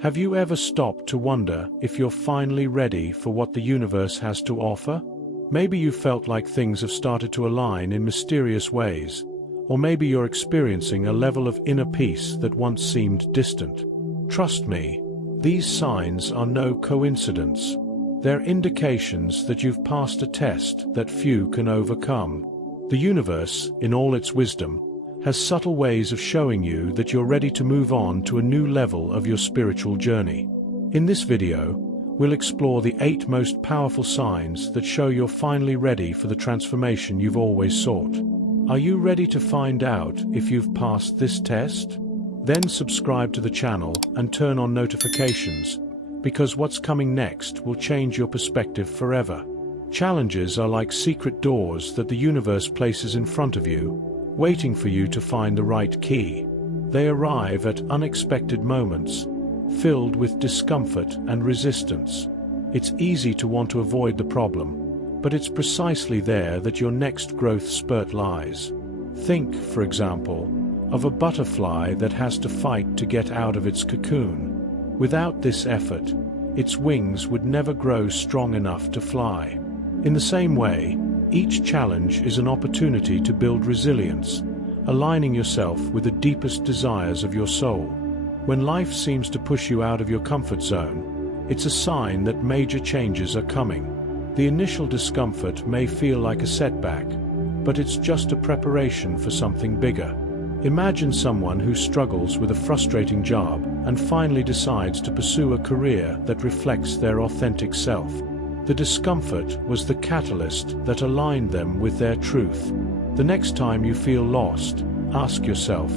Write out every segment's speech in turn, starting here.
Have you ever stopped to wonder if you're finally ready for what the universe has to offer? Maybe you felt like things have started to align in mysterious ways, or maybe you're experiencing a level of inner peace that once seemed distant. Trust me, these signs are no coincidence. They're indications that you've passed a test that few can overcome. The universe, in all its wisdom, has subtle ways of showing you that you're ready to move on to a new level of your spiritual journey. In this video, we'll explore the 8 most powerful signs that show you're finally ready for the transformation you've always sought. Are you ready to find out if you've passed this test? Then subscribe to the channel and turn on notifications, because what's coming next will change your perspective forever. Challenges are like secret doors that the universe places in front of you, waiting for you to find the right key. They arrive at unexpected moments, filled with discomfort and resistance. It's easy to want to avoid the problem, but it's precisely there that your next growth spurt lies. Think, for example, of a butterfly that has to fight to get out of its cocoon. Without this effort, its wings would never grow strong enough to fly. In the same way, each challenge is an opportunity to build resilience, aligning yourself with the deepest desires of your soul. When life seems to push you out of your comfort zone, it's a sign that major changes are coming. The initial discomfort may feel like a setback, but it's just a preparation for something bigger. Imagine someone who struggles with a frustrating job and finally decides to pursue a career that reflects their authentic self. The discomfort was the catalyst that aligned them with their truth. The next time you feel lost, ask yourself,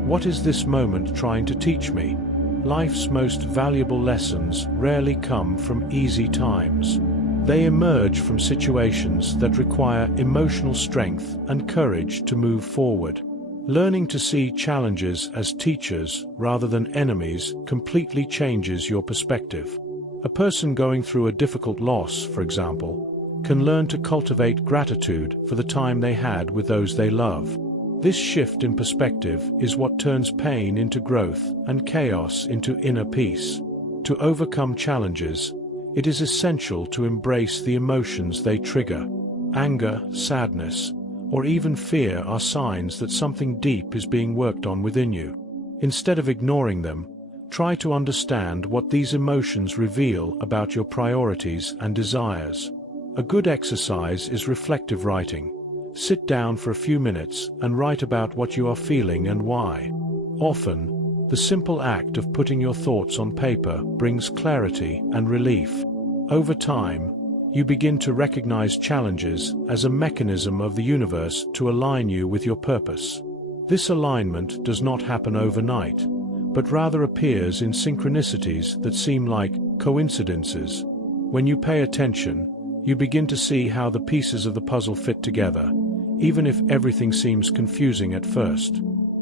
what is this moment trying to teach me? Life's most valuable lessons rarely come from easy times. They emerge from situations that require emotional strength and courage to move forward. Learning to see challenges as teachers rather than enemies completely changes your perspective. A person going through a difficult loss, for example, can learn to cultivate gratitude for the time they had with those they love. This shift in perspective is what turns pain into growth and chaos into inner peace. To overcome challenges, it is essential to embrace the emotions they trigger. Anger, sadness, or even fear are signs that something deep is being worked on within you. Instead of ignoring them, try to understand what these emotions reveal about your priorities and desires. A good exercise is reflective writing. Sit down for a few minutes and write about what you are feeling and why. Often, the simple act of putting your thoughts on paper brings clarity and relief. Over time, you begin to recognize challenges as a mechanism of the universe to align you with your purpose. This alignment does not happen overnight, but rather appears in synchronicities that seem like coincidences. When you pay attention, you begin to see how the pieces of the puzzle fit together, even if everything seems confusing at first.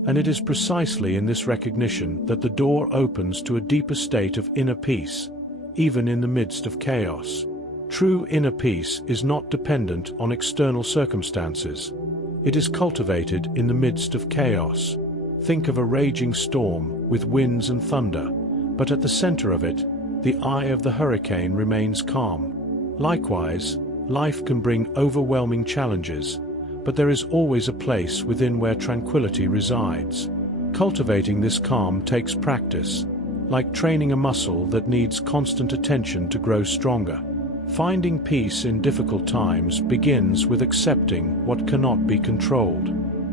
And it is precisely in this recognition that the door opens to a deeper state of inner peace, even in the midst of chaos. True inner peace is not dependent on external circumstances. It is cultivated in the midst of chaos. Think of a raging storm with winds and thunder, but at the center of it, the eye of the hurricane remains calm. Likewise, life can bring overwhelming challenges, but there is always a place within where tranquility resides. Cultivating this calm takes practice, like training a muscle that needs constant attention to grow stronger. Finding peace in difficult times begins with accepting what cannot be controlled.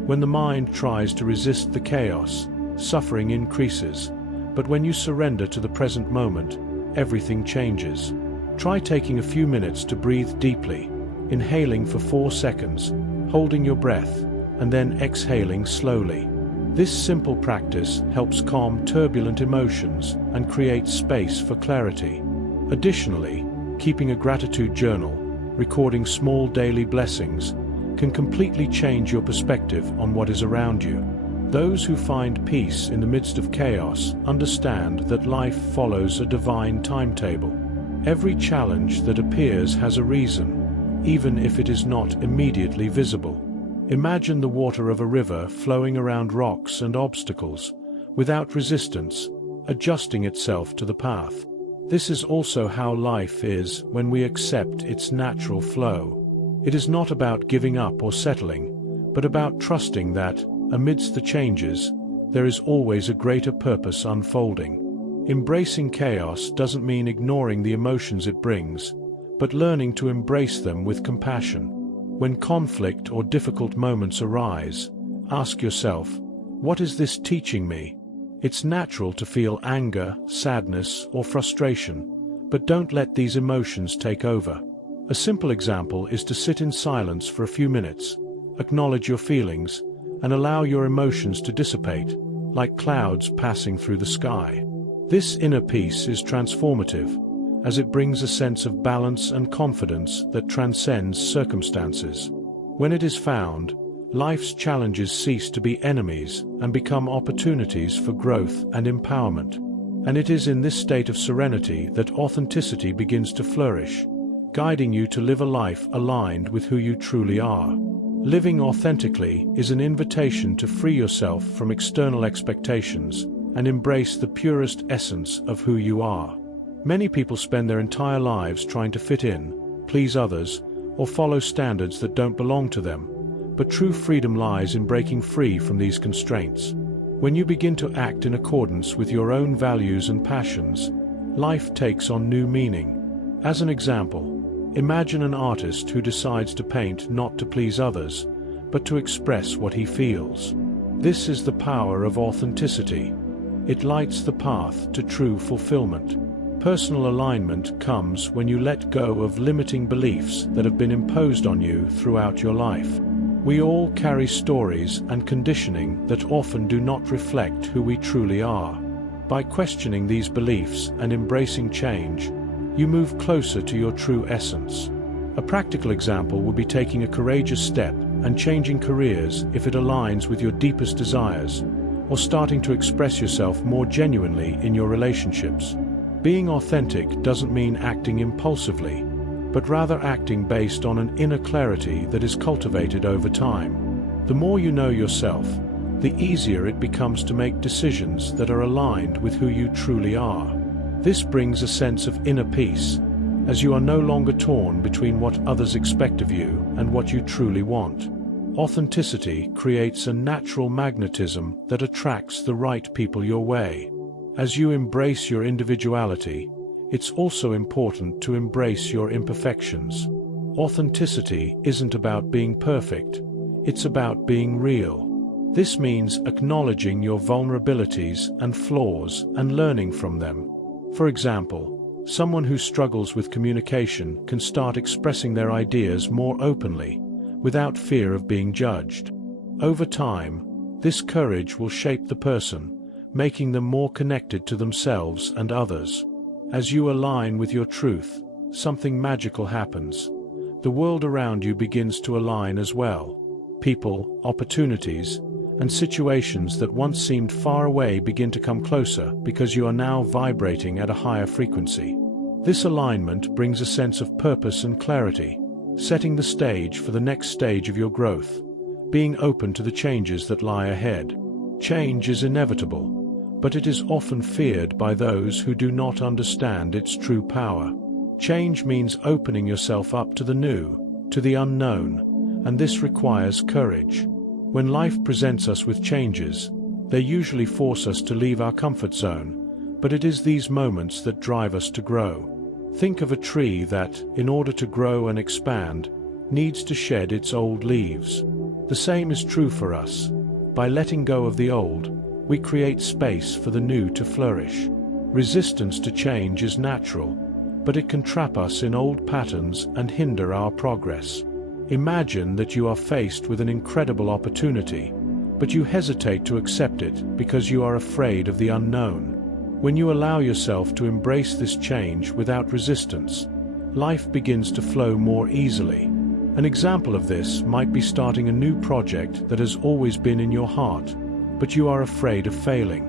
When the mind tries to resist the chaos, suffering increases, but when you surrender to the present moment, everything changes. Try taking a few minutes to breathe deeply, inhaling for 4 seconds, holding your breath, and then exhaling slowly. This simple practice helps calm turbulent emotions and create space for clarity. Additionally, keeping a gratitude journal, recording small daily blessings, can completely change your perspective on what is around you. Those who find peace in the midst of chaos understand that life follows a divine timetable. Every challenge that appears has a reason, even if it is not immediately visible. Imagine the water of a river flowing around rocks and obstacles, without resistance, adjusting itself to the path. This is also how life is when we accept its natural flow. It is not about giving up or settling, but about trusting that, amidst the changes, there is always a greater purpose unfolding. Embracing chaos doesn't mean ignoring the emotions it brings, but learning to embrace them with compassion. When conflict or difficult moments arise, ask yourself, what is this teaching me? It's natural to feel anger, sadness, or frustration, but don't let these emotions take over. A simple example is to sit in silence for a few minutes, acknowledge your feelings, and allow your emotions to dissipate, like clouds passing through the sky. This inner peace is transformative, as it brings a sense of balance and confidence that transcends circumstances. When it is found, life's challenges cease to be enemies and become opportunities for growth and empowerment. And it is in this state of serenity that authenticity begins to flourish, guiding you to live a life aligned with who you truly are. Living authentically is an invitation to free yourself from external expectations and embrace the purest essence of who you are. Many people spend their entire lives trying to fit in, please others, or follow standards that don't belong to them, but true freedom lies in breaking free from these constraints. When you begin to act in accordance with your own values and passions, life takes on new meaning. As an example, imagine an artist who decides to paint not to please others, but to express what he feels. This is the power of authenticity. It lights the path to true fulfillment. Personal alignment comes when you let go of limiting beliefs that have been imposed on you throughout your life. We all carry stories and conditioning that often do not reflect who we truly are. By questioning these beliefs and embracing change, you move closer to your true essence. A practical example would be taking a courageous step and changing careers if it aligns with your deepest desires, or starting to express yourself more genuinely in your relationships. Being authentic doesn't mean acting impulsively, but rather acting based on an inner clarity that is cultivated over time. The more you know yourself, the easier it becomes to make decisions that are aligned with who you truly are. This brings a sense of inner peace, as you are no longer torn between what others expect of you and what you truly want. Authenticity creates a natural magnetism that attracts the right people your way. As you embrace your individuality, it's also important to embrace your imperfections. Authenticity isn't about being perfect, it's about being real. This means acknowledging your vulnerabilities and flaws and learning from them. For example, someone who struggles with communication can start expressing their ideas more openly, without fear of being judged. Over time, this courage will shape the person, making them more connected to themselves and others. As you align with your truth, something magical happens. The world around you begins to align as well. People, opportunities, and situations that once seemed far away begin to come closer because you are now vibrating at a higher frequency. This alignment brings a sense of purpose and clarity, setting the stage for the next stage of your growth, being open to the changes that lie ahead. Change is inevitable, but it is often feared by those who do not understand its true power. Change means opening yourself up to the new, to the unknown, and this requires courage. When life presents us with changes, they usually force us to leave our comfort zone, but it is these moments that drive us to grow. Think of a tree that, in order to grow and expand, needs to shed its old leaves. The same is true for us. By letting go of the old, we create space for the new to flourish. Resistance to change is natural, but it can trap us in old patterns and hinder our progress. Imagine that you are faced with an incredible opportunity, but you hesitate to accept it because you are afraid of the unknown. When you allow yourself to embrace this change without resistance, life begins to flow more easily. An example of this might be starting a new project that has always been in your heart, but you are afraid of failing.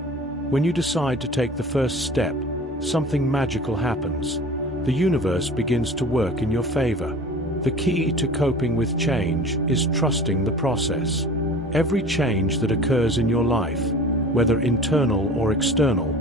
When you decide to take the first step, something magical happens. The universe begins to work in your favor. The key to coping with change is trusting the process. Every change that occurs in your life, whether internal or external,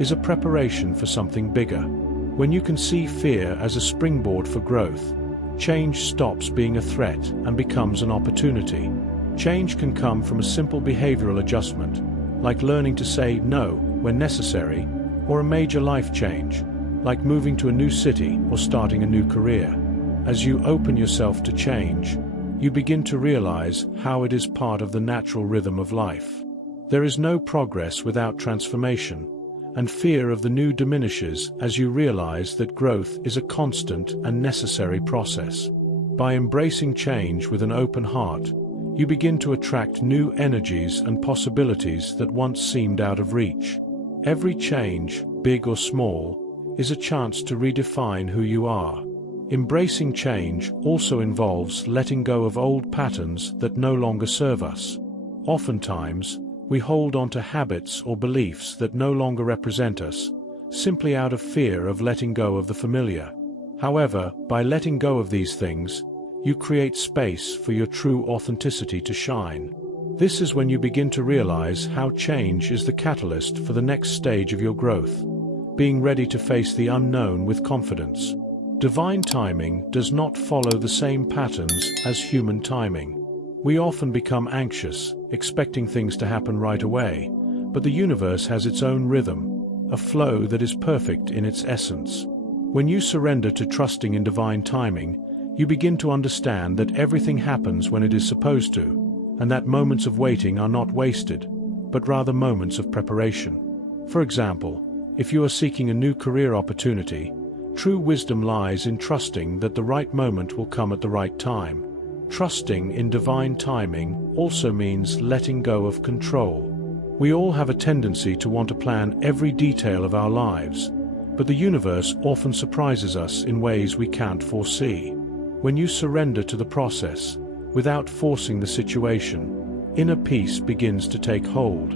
is a preparation for something bigger. When you can see fear as a springboard for growth, change stops being a threat and becomes an opportunity. Change can come from a simple behavioral adjustment, like learning to say no when necessary, or a major life change, like moving to a new city or starting a new career. As you open yourself to change, you begin to realize how it is part of the natural rhythm of life. There is no progress without transformation, and fear of the new diminishes as you realize that growth is a constant and necessary process. By embracing change with an open heart, you begin to attract new energies and possibilities that once seemed out of reach. Every change, big or small, is a chance to redefine who you are. Embracing change also involves letting go of old patterns that no longer serve us. Oftentimes, we hold on to habits or beliefs that no longer represent us, simply out of fear of letting go of the familiar. However, by letting go of these things, you create space for your true authenticity to shine. This is when you begin to realize how change is the catalyst for the next stage of your growth, being ready to face the unknown with confidence. Divine timing does not follow the same patterns as human timing. We often become anxious, expecting things to happen right away, but the universe has its own rhythm, a flow that is perfect in its essence. When you surrender to trusting in divine timing, you begin to understand that everything happens when it is supposed to, and that moments of waiting are not wasted, but rather moments of preparation. For example, if you are seeking a new career opportunity, true wisdom lies in trusting that the right moment will come at the right time. Trusting in divine timing also means letting go of control. We all have a tendency to want to plan every detail of our lives, but the universe often surprises us in ways we can't foresee. When you surrender to the process, without forcing the situation, inner peace begins to take hold.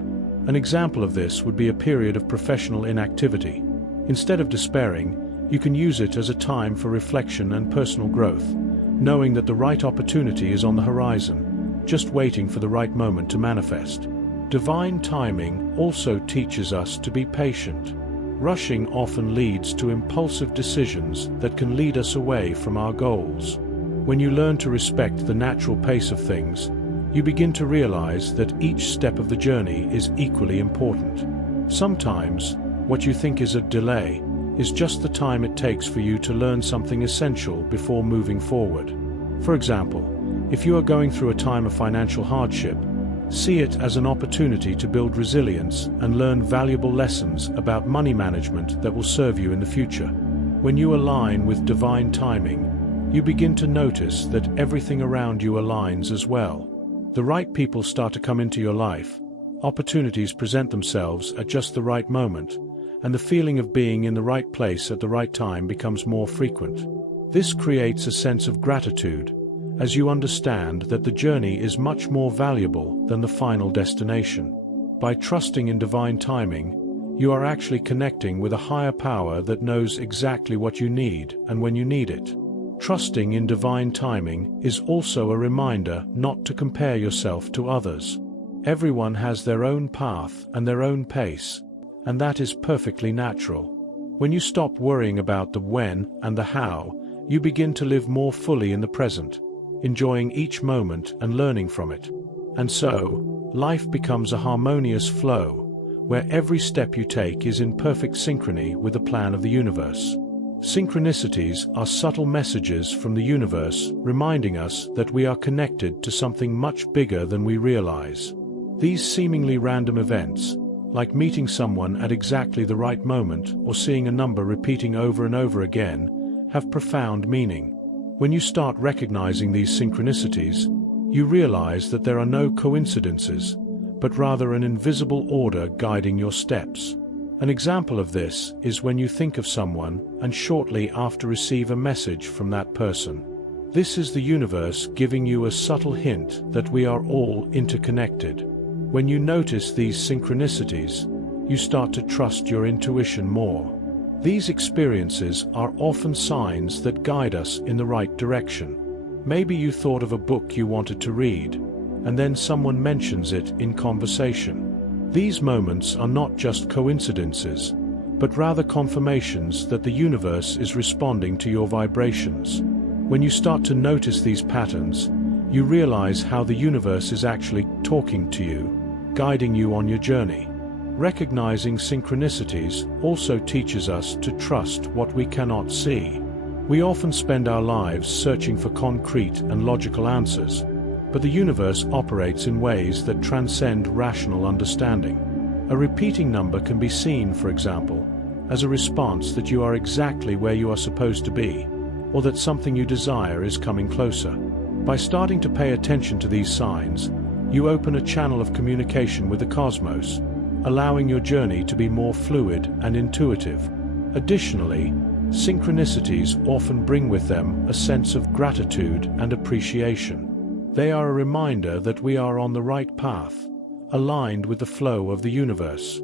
An example of this would be a period of professional inactivity. Instead of despairing, you can use it as a time for reflection and personal growth, knowing that the right opportunity is on the horizon, just waiting for the right moment to manifest. Divine timing also teaches us to be patient. Rushing often leads to impulsive decisions that can lead us away from our goals. When you learn to respect the natural pace of things, you begin to realize that each step of the journey is equally important. Sometimes, what you think is a delay is just the time it takes for you to learn something essential before moving forward. For example, if you are going through a time of financial hardship, see it as an opportunity to build resilience and learn valuable lessons about money management that will serve you in the future. When you align with divine timing, you begin to notice that everything around you aligns as well. The right people start to come into your life, opportunities present themselves at just the right moment, and the feeling of being in the right place at the right time becomes more frequent. This creates a sense of gratitude, as you understand that the journey is much more valuable than the final destination. By trusting in divine timing, you are actually connecting with a higher power that knows exactly what you need and when you need it. Trusting in divine timing is also a reminder not to compare yourself to others. Everyone has their own path and their own pace, and that is perfectly natural. When you stop worrying about the when and the how, you begin to live more fully in the present, enjoying each moment and learning from it. And so, life becomes a harmonious flow, where every step you take is in perfect synchrony with the plan of the universe. Synchronicities are subtle messages from the universe reminding us that we are connected to something much bigger than we realize. These seemingly random events, like meeting someone at exactly the right moment or seeing a number repeating over and over again, have profound meaning. When you start recognizing these synchronicities, you realize that there are no coincidences, but rather an invisible order guiding your steps. An example of this is when you think of someone and shortly after receive a message from that person. This is the universe giving you a subtle hint that we are all interconnected. When you notice these synchronicities, you start to trust your intuition more. These experiences are often signs that guide us in the right direction. Maybe you thought of a book you wanted to read, and then someone mentions it in conversation. These moments are not just coincidences, but rather confirmations that the universe is responding to your vibrations. When you start to notice these patterns, you realize how the universe is actually talking to you, guiding you on your journey. Recognizing synchronicities also teaches us to trust what we cannot see. We often spend our lives searching for concrete and logical answers, but the universe operates in ways that transcend rational understanding. A repeating number can be seen, for example, as a response that you are exactly where you are supposed to be, or that something you desire is coming closer. By starting to pay attention to these signs, you open a channel of communication with the cosmos, allowing your journey to be more fluid and intuitive. Additionally, synchronicities often bring with them a sense of gratitude and appreciation. They are a reminder that we are on the right path, aligned with the flow of the universe.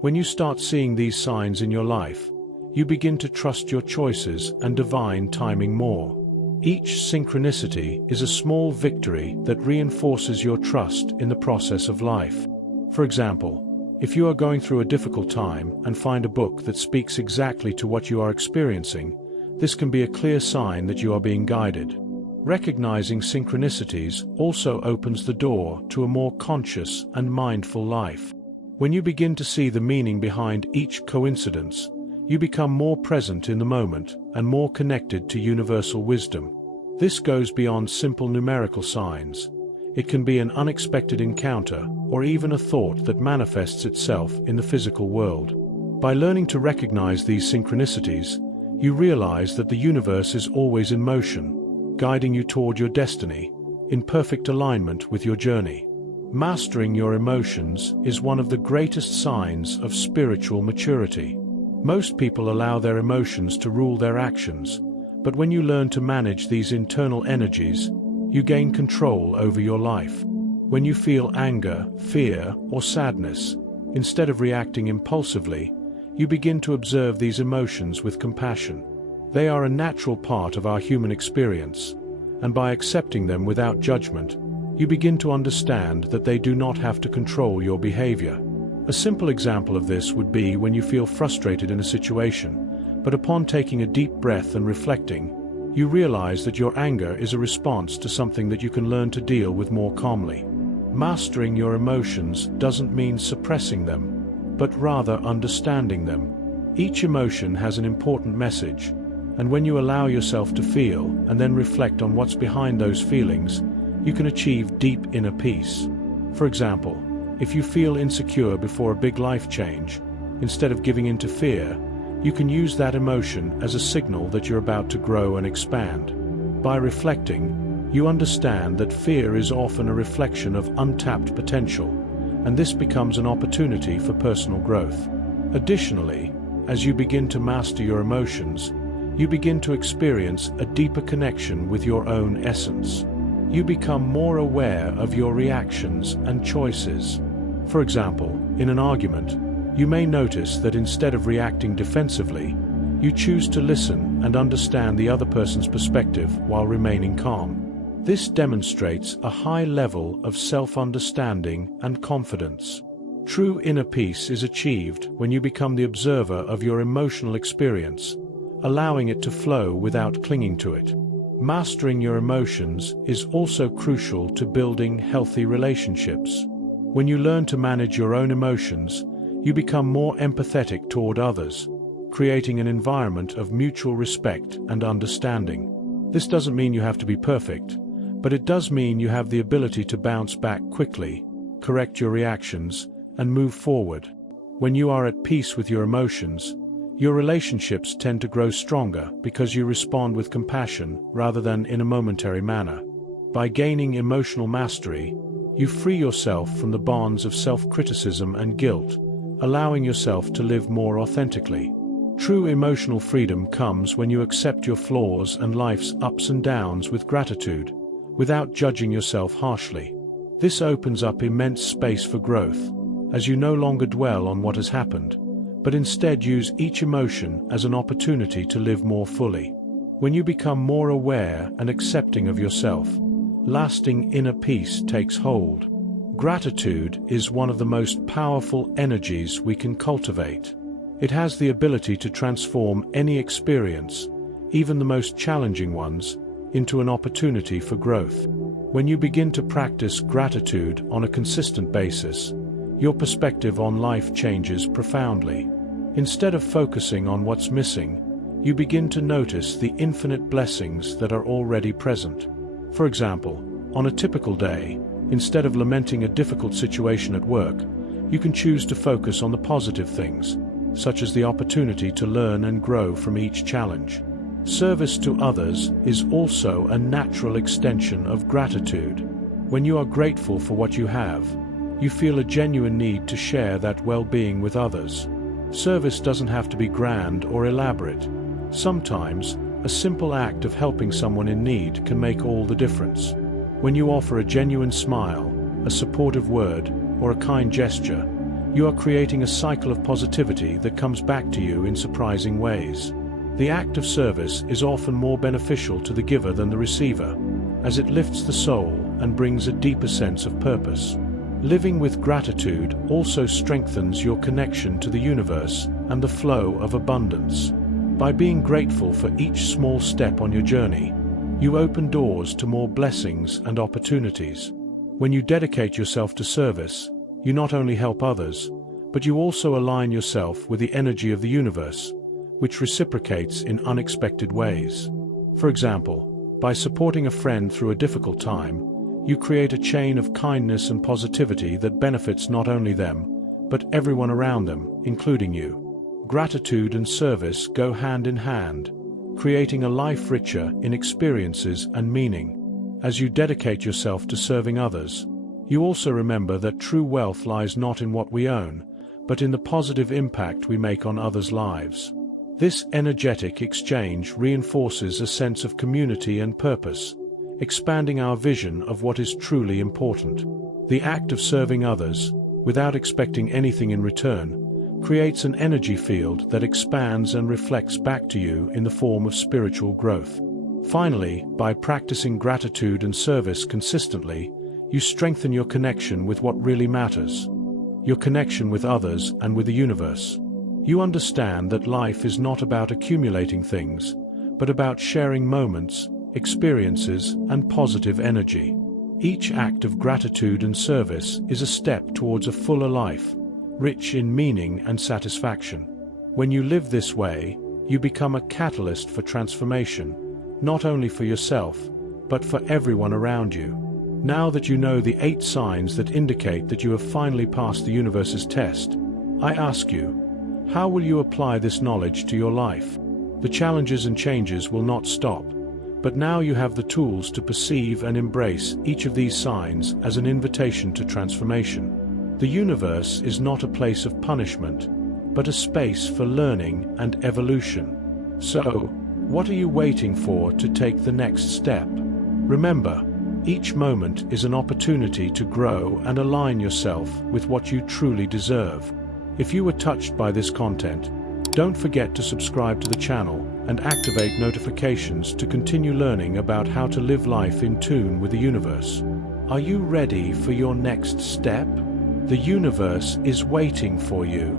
When you start seeing these signs in your life, you begin to trust your choices and divine timing more. Each synchronicity is a small victory that reinforces your trust in the process of life. For example, if you are going through a difficult time and find a book that speaks exactly to what you are experiencing, this can be a clear sign that you are being guided. Recognizing synchronicities also opens the door to a more conscious and mindful life. When you begin to see the meaning behind each coincidence, you become more present in the moment and more connected to universal wisdom. This goes beyond simple numerical signs. It can be an unexpected encounter, or even a thought that manifests itself in the physical world. By learning to recognize these synchronicities, you realize that the universe is always in motion, guiding you toward your destiny, in perfect alignment with your journey. Mastering your emotions is one of the greatest signs of spiritual maturity. Most people allow their emotions to rule their actions, but when you learn to manage these internal energies, you gain control over your life. When you feel anger, fear, or sadness, instead of reacting impulsively, you begin to observe these emotions with compassion. They are a natural part of our human experience, and by accepting them without judgment, you begin to understand that they do not have to control your behavior. A simple example of this would be when you feel frustrated in a situation, but upon taking a deep breath and reflecting, you realize that your anger is a response to something that you can learn to deal with more calmly. Mastering your emotions doesn't mean suppressing them, but rather understanding them. Each emotion has an important message, and when you allow yourself to feel and then reflect on what's behind those feelings, you can achieve deep inner peace. For example, if you feel insecure before a big life change, instead of giving in to fear, you can use that emotion as a signal that you're about to grow and expand. By reflecting, you understand that fear is often a reflection of untapped potential, and this becomes an opportunity for personal growth. Additionally, as you begin to master your emotions, you begin to experience a deeper connection with your own essence. You become more aware of your reactions and choices. For example, in an argument, you may notice that instead of reacting defensively, you choose to listen and understand the other person's perspective while remaining calm. This demonstrates a high level of self-understanding and confidence. True inner peace is achieved when you become the observer of your emotional experience, allowing it to flow without clinging to it. Mastering your emotions is also crucial to building healthy relationships. When you learn to manage your own emotions, you become more empathetic toward others, creating an environment of mutual respect and understanding. This doesn't mean you have to be perfect, but it does mean you have the ability to bounce back quickly, correct your reactions, and move forward. When you are at peace with your emotions, your relationships tend to grow stronger because you respond with compassion rather than in a momentary manner. By gaining emotional mastery, you free yourself from the bonds of self-criticism and guilt, allowing yourself to live more authentically. True emotional freedom comes when you accept your flaws and life's ups and downs with gratitude, without judging yourself harshly. This opens up immense space for growth, as you no longer dwell on what has happened, but instead use each emotion as an opportunity to live more fully. When you become more aware and accepting of yourself, lasting inner peace takes hold. Gratitude is one of the most powerful energies we can cultivate. It has the ability to transform any experience, even the most challenging ones, into an opportunity for growth. When you begin to practice gratitude on a consistent basis, your perspective on life changes profoundly. Instead of focusing on what's missing, you begin to notice the infinite blessings that are already present. For example, on a typical day, instead of lamenting a difficult situation at work, you can choose to focus on the positive things, such as the opportunity to learn and grow from each challenge. Service to others is also a natural extension of gratitude. When you are grateful for what you have, you feel a genuine need to share that well-being with others. Service doesn't have to be grand or elaborate. Sometimes, a simple act of helping someone in need can make all the difference. When you offer a genuine smile, a supportive word, or a kind gesture, you are creating a cycle of positivity that comes back to you in surprising ways. The act of service is often more beneficial to the giver than the receiver, as it lifts the soul and brings a deeper sense of purpose. Living with gratitude also strengthens your connection to the universe and the flow of abundance. By being grateful for each small step on your journey, you open doors to more blessings and opportunities. When you dedicate yourself to service, you not only help others, but you also align yourself with the energy of the universe, which reciprocates in unexpected ways. For example, by supporting a friend through a difficult time, you create a chain of kindness and positivity that benefits not only them, but everyone around them, including you. Gratitude and service go hand in hand, creating a life richer in experiences and meaning. As you dedicate yourself to serving others, you also remember that true wealth lies not in what we own, but in the positive impact we make on others' lives. This energetic exchange reinforces a sense of community and purpose, expanding our vision of what is truly important. The act of serving others, without expecting anything in return, creates an energy field that expands and reflects back to you in the form of spiritual growth. Finally, by practicing gratitude and service consistently, you strengthen your connection with what really matters, your connection with others and with the universe. You understand that life is not about accumulating things, but about sharing moments, experiences, and positive energy. Each act of gratitude and service is a step towards a fuller life, rich in meaning and satisfaction. When you live this way, you become a catalyst for transformation, not only for yourself, but for everyone around you. Now that you know the 8 signs that indicate that you have finally passed the universe's test, I ask you, how will you apply this knowledge to your life? The challenges and changes will not stop, but now you have the tools to perceive and embrace each of these signs as an invitation to transformation. The universe is not a place of punishment, but a space for learning and evolution. So, what are you waiting for to take the next step? Remember, each moment is an opportunity to grow and align yourself with what you truly deserve. If you were touched by this content, don't forget to subscribe to the channel and activate notifications to continue learning about how to live life in tune with the universe. Are you ready for your next step? The universe is waiting for you.